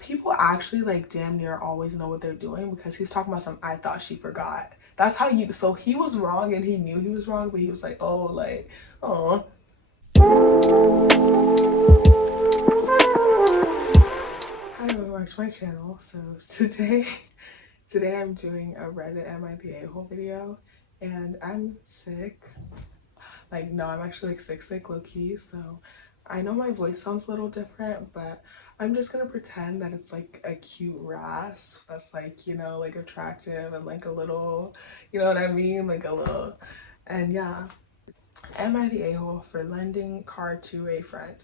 people actually like damn near always know what they're doing, because he's talking about some I thought she forgot. That's how you, so he was wrong and he knew he was wrong, but he was like, oh, like, oh. Hi everyone, back to my channel. So today I'm doing a Reddit Am I the A-hole video, and I'm sick. Like, no, I'm actually like sick low-key, so I know my voice sounds a little different, but I'm just gonna pretend that it's like a cute rasp that's like, you know, like attractive and like a little, you know what I mean? Like a little, and yeah. Am I the a-hole for lending car to a friend?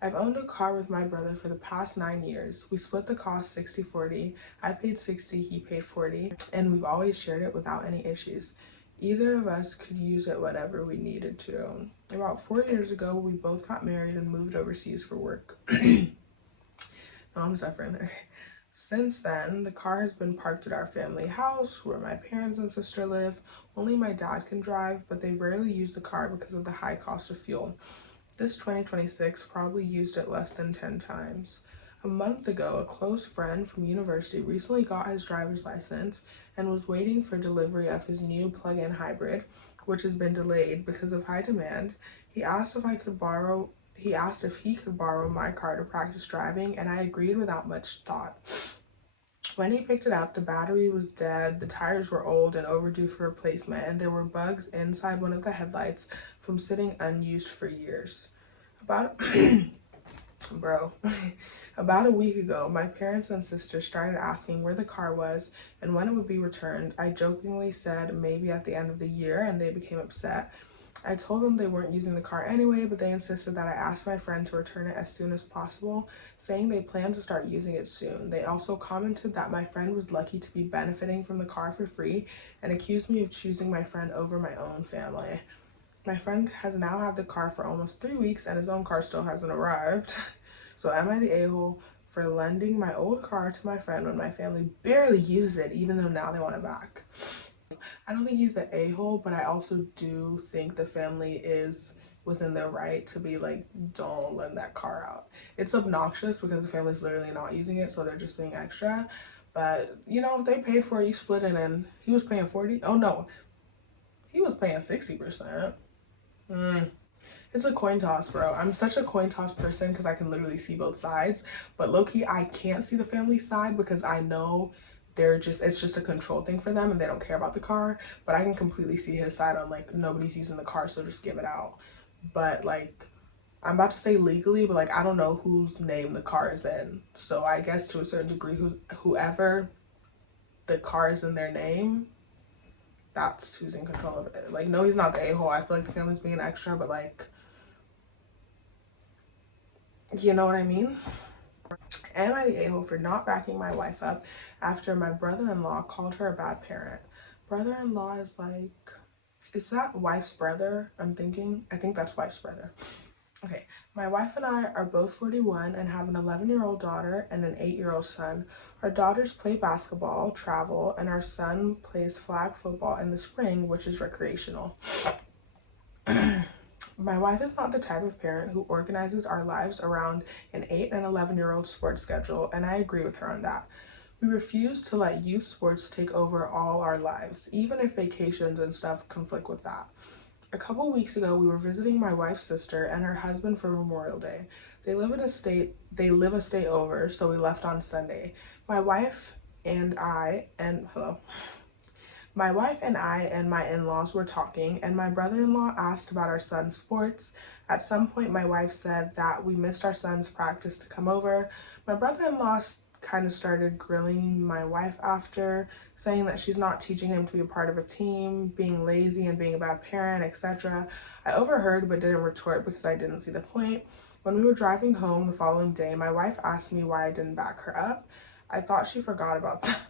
I've owned a car with my brother for the past 9 years. We split the cost 60-40. I paid 60, he paid 40, and we've always shared it without any issues. Either of us could use it whenever we needed to. About 4 years ago, we both got married and moved overseas for work. No, I'm suffering there. Since then, the car has been parked at our family house where my parents and sister live. Only my dad can drive, but they rarely use the car because of the high cost of fuel. This 2026 probably used it less than 10 times. A month ago, a close friend from university recently got his driver's license and was waiting for delivery of his new plug-in hybrid, which has been delayed because of high demand. He asked if he could borrow my car to practice driving, and I agreed without much thought. When he picked it up, the battery was dead, the tires were old and overdue for replacement, and there were bugs inside one of the headlights from sitting unused for years. About about a week ago, my parents and sister started asking where the car was and when it would be returned. I jokingly said maybe at the end of the year, and they became upset. I told them they weren't using the car anyway, but they insisted that I ask my friend to return it as soon as possible, saying they plan to start using it soon. They also commented that my friend was lucky to be benefiting from the car for free and accused me of choosing my friend over my own family. My friend has now had the car for almost 3 weeks and his own car still hasn't arrived. So am I the a-hole for lending my old car to my friend when my family barely uses it, even though now they want it back? I don't think he's the a-hole, but I also do think the family is within their right to be like, don't lend that car out. It's obnoxious because the family's literally not using it, so they're just being extra. But, you know, if they paid for it, you split it, and he was paying 40. Oh no, he was paying 60%. It's a coin toss, bro. I'm such a coin toss person because I can literally see both sides. But low-key, I can't see the family side because I know it's just a control thing for them and they don't care about the car. But I can completely see his side on like, nobody's using the car, so just give it out. But like, I'm about to say legally, but like, I don't know whose name the car is in. So I guess to a certain degree, whoever the car is in their name, that's who's in control of it. Like, no, he's not the a-hole. I feel like the family's being extra, but like, you know what I mean? Am I the a-hole for not backing my wife up after my brother-in-law called her a bad parent? Brother-in-law is like, is that wife's brother? I think that's wife's brother. Okay, my wife and I are both 41 and have an 11-year-old daughter and an 8-year-old son. Our daughters play basketball, travel, and our son plays flag football in the spring, which is recreational. My wife is not the type of parent who organizes our lives around an 8 and 11-year-old sports schedule, and I agree with her on that. We refuse to let youth sports take over all our lives, even if vacations and stuff conflict with that. A couple weeks ago, we were visiting my wife's sister and her husband for Memorial Day. They live a state over, so we left on Sunday. My wife and I and my in-laws were talking, and my brother-in-law asked about our son's sports. At some point, my wife said that we missed our son's practice to come over. My brother-in-law kind of started grilling my wife after, saying that she's not teaching him to be a part of a team, being lazy and being a bad parent, etc. I overheard but didn't retort because I didn't see the point. When we were driving home the following day, my wife asked me why I didn't back her up. I thought she forgot about that.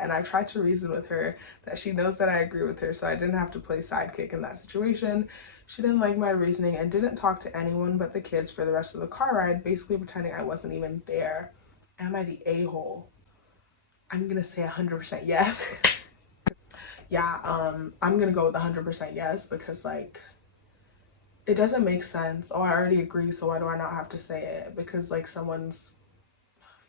And I tried to reason with her that she knows that I agree with her, so I didn't have to play sidekick in that situation. She didn't like my reasoning and didn't talk to anyone but the kids for the rest of the car ride, basically pretending I wasn't even there. Am I the a-hole? I'm gonna say 100% yes. Yeah, I'm gonna go with 100% yes, because like, it doesn't make sense. Oh, I already agree, so why do I not have to say it? Because like someone's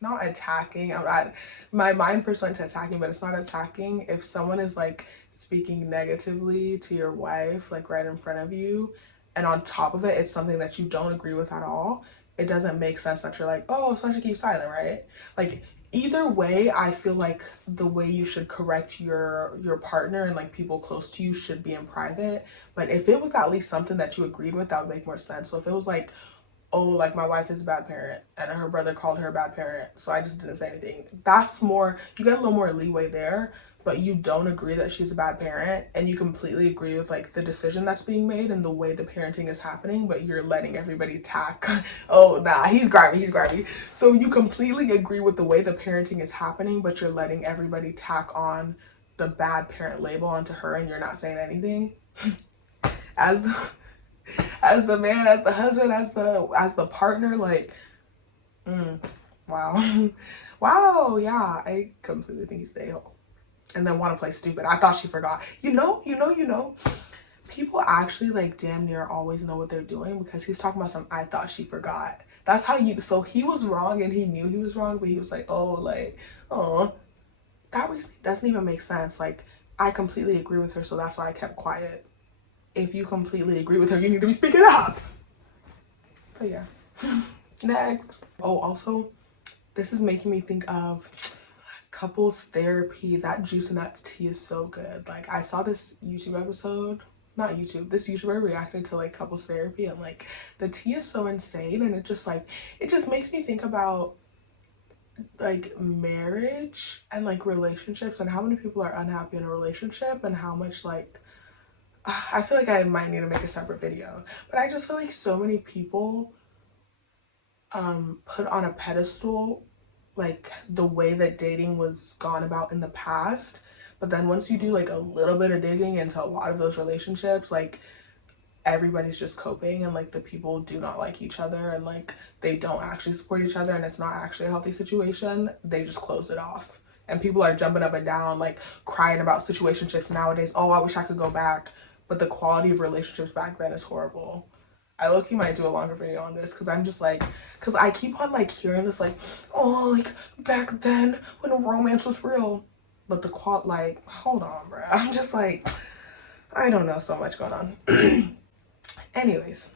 not attacking. I'm not, my mind first went to attacking, but it's not attacking. If someone is like speaking negatively to your wife, like right in front of you, and on top of it, it's something that you don't agree with at all, it doesn't make sense that you're like, oh, so I should keep silent, right? Like either way, I feel like the way you should correct your partner and like people close to you should be in private. But if it was at least something that you agreed with, that would make more sense. So if it was like, oh, like my wife is a bad parent and her brother called her a bad parent, so I just didn't say anything. That's more, you get a little more leeway there, but you don't agree that she's a bad parent and you completely agree with like the decision that's being made and the way the parenting is happening, but you're letting everybody tack, oh, nah, he's grimy, he's grimy. So you completely agree with the way the parenting is happening, but you're letting everybody tack on the bad parent label onto her and you're not saying anything. As the, as the man, as the husband, as the partner, like, wow. Wow, yeah, I completely think he's the a-hole. And then want to play stupid. I thought she forgot. People actually like damn near always know what they're doing because he's talking about some I thought she forgot. That's how you, so he was wrong and he knew he was wrong, but he was like, oh, like, oh, that doesn't even make sense. Like, I completely agree with her, so that's why I kept quiet. If you completely agree with her, you need to be speaking up. But yeah. Next. Oh, also, this is making me think of couples therapy. That juice and nuts tea is so good. Like, I saw this YouTube episode, not YouTube, this YouTuber reacted to like couples therapy, and like the tea is so insane, and it just like, it just makes me think about like marriage and like relationships and how many people are unhappy in a relationship and how much like, I feel like I might need to make a separate video, but I just feel like so many people put on a pedestal like the way that dating was gone about in the past, but then once you do like a little bit of digging into a lot of those relationships, like everybody's just coping and like the people do not like each other and like they don't actually support each other and it's not actually a healthy situation. They just close it off and people are jumping up and down like crying about situationships nowadays. Oh, I wish I could go back, but the quality of relationships back then is horrible. I low-key might do a longer video on this because I'm just like, because I keep on like hearing this like, oh, like back then when romance was real, but the like, hold on, bro. I'm just like, I don't know, so much going on. Anyways,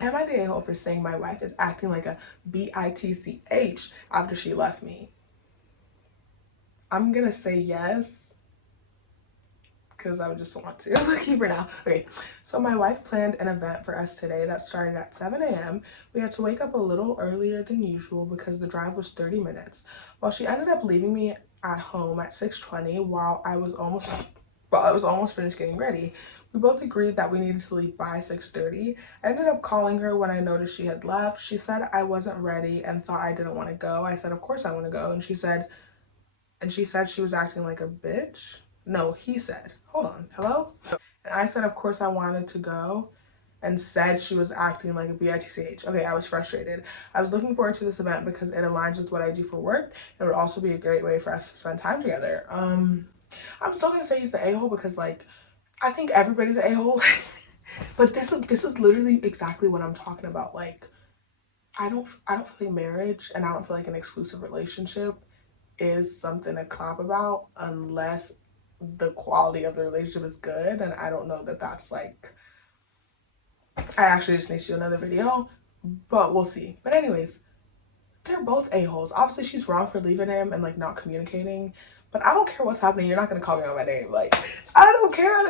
am I the a-hole for saying my wife is acting like a bitch after she left me? I'm gonna say yes, because I would just want to keep her now. Okay, so my wife planned an event for us today that started at 7 a.m. We had to wake up a little earlier than usual because the drive was 30 minutes. Well, she ended up leaving me at home at 6:20 while I was almost finished getting ready. We both agreed that we needed to leave by 6:30. I ended up calling her when I noticed she had left. She said I wasn't ready and thought I didn't want to go. I said, of course I want to go. And she said she was acting like a bitch. No, he said, hold on, hello? And I said, of course I wanted to go, and said she was acting like a bitch. Okay, I was frustrated. I was looking forward to this event because it aligns with what I do for work. It would also be a great way for us to spend time together. I'm still gonna say he's the a-hole because like, I think everybody's an a-hole. But this is literally exactly what I'm talking about. Like, I don't feel like marriage and I don't feel like an exclusive relationship is something to clap about unless the quality of the relationship is good, and I don't know that that's like, I actually just need to do another video, but we'll see. But anyways, they're both a-holes. Obviously she's wrong for leaving him and like not communicating, but I don't care what's happening. You're not gonna call me on my name. Like, I don't care. I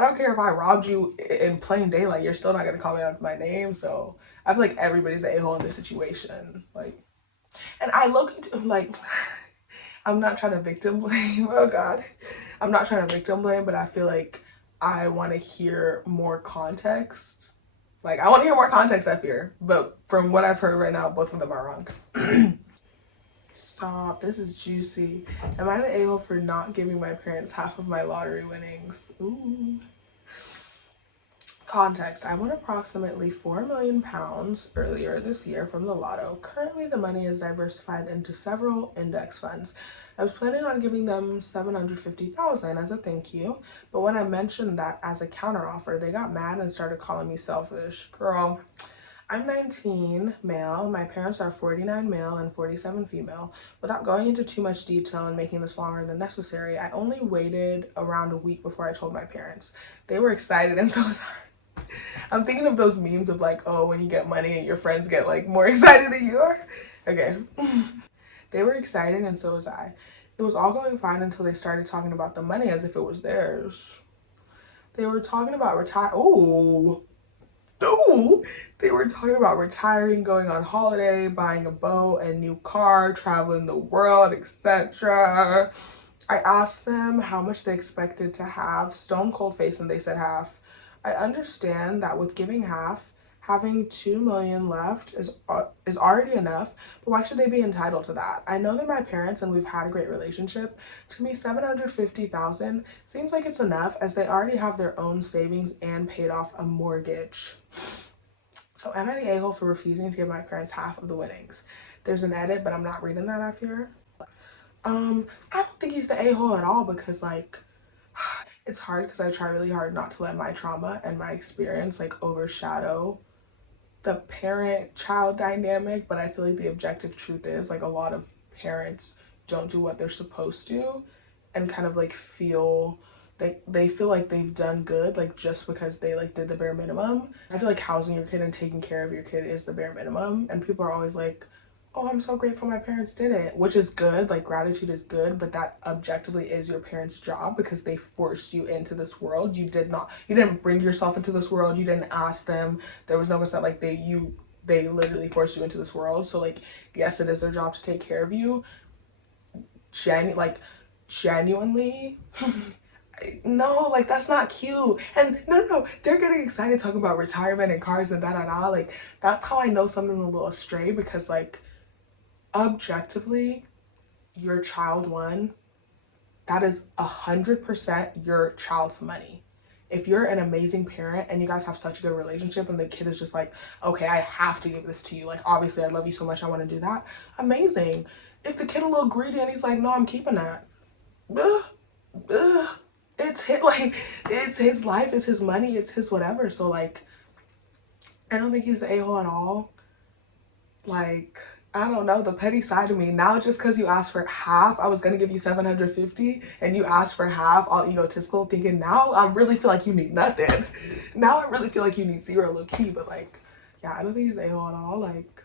don't care if I robbed you in plain daylight. You're still not gonna call me on my name. So I feel like everybody's an a-hole in this situation. Like, and I look like, I'm not trying to victim blame. Oh God. I'm not trying to victim blame, but I feel like I want to hear more context. Like, I want to hear more context, I fear. But from what I've heard right now, both of them are wrong. Stop. This is juicy. Am I the a-hole for not giving my parents half of my lottery winnings? Ooh. Context: I won approximately £4 million earlier this year from the lotto. Currently, the money is diversified into several index funds. I was planning on giving them $750,000 as a thank you, but when I mentioned that as a counteroffer, they got mad and started calling me selfish. Girl, I'm 19, male. My parents are 49 male and 47 female. Without going into too much detail and making this longer than necessary, I only waited around a week before I told my parents. They were excited and so was I. I'm thinking of those memes of like, oh, when you get money and your friends get like more excited than you are. Okay. They were excited and so was I. It was all going fine until they started talking about the money as if it was theirs. They were talking about they were talking about retiring, going on holiday, buying a boat, a new car, traveling the world, etc. I asked them how much they expected to have, stone cold face, and they said half. I understand that with giving half, having 2 million left is already enough, but why should they be entitled to that? I know they're my parents and we've had a great relationship. To me, 750,000 seems like it's enough as they already have their own savings and paid off a mortgage. So am I the a-hole for refusing to give my parents half of the winnings? There's an edit, but I'm not reading that, I fear. I don't think he's the a-hole at all because like it's hard because I try really hard not to let my trauma and my experience like overshadow the parent-child dynamic, but I feel like the objective truth is like a lot of parents don't do what they're supposed to and kind of like feel they feel like they've done good like just because they like did the bare minimum. I feel like housing your kid and taking care of your kid is the bare minimum, and people are always like, oh, I'm so grateful my parents did it, which is good, like gratitude is good, but that objectively is your parents' job because they forced you into this world. You didn't bring yourself into this world, you didn't ask them, there was no consent, like they literally forced you into this world. So like, yes, it is their job to take care of you. Genuinely no, like that's not cute. And no, they're getting excited talking about retirement and cars and da. Like that's how I know something's a little astray because like objectively, your child won. That is 100% your child's money. If you're an amazing parent and you guys have such a good relationship and the kid is just like, okay, I have to give this to you. Like, obviously, I love you so much, I want to do that. Amazing. If the kid a little greedy and he's like, no, I'm keeping that. It's his life, it's his money, it's his whatever. So like, I don't think he's the a-hole at all. Like, I don't know, the petty side of me now, just because you asked for half, I was gonna give you 750 and you asked for half, all egotistical, thinking now I really feel like you need nothing. Now I really feel like you need zero, low key. But like, yeah, I don't think he's a-hole at all. Like,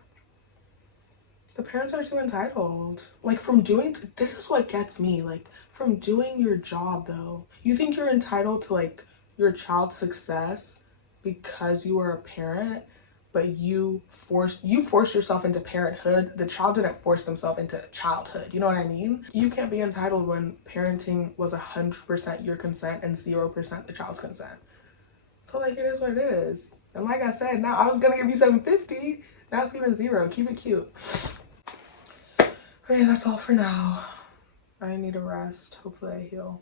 the parents are too entitled. Like, from doing, this is what gets me, like, from doing your job though, you think you're entitled to like your child's success because you are a parent, but you forced yourself into parenthood. The child didn't force themselves into childhood. You know what I mean? You can't be entitled when parenting was 100% your consent and 0% the child's consent. So like, it is what it is. And like I said, now I was gonna give you 750. Now it's giving 0. Keep it cute. Okay, that's all for now. I need a rest. Hopefully I heal.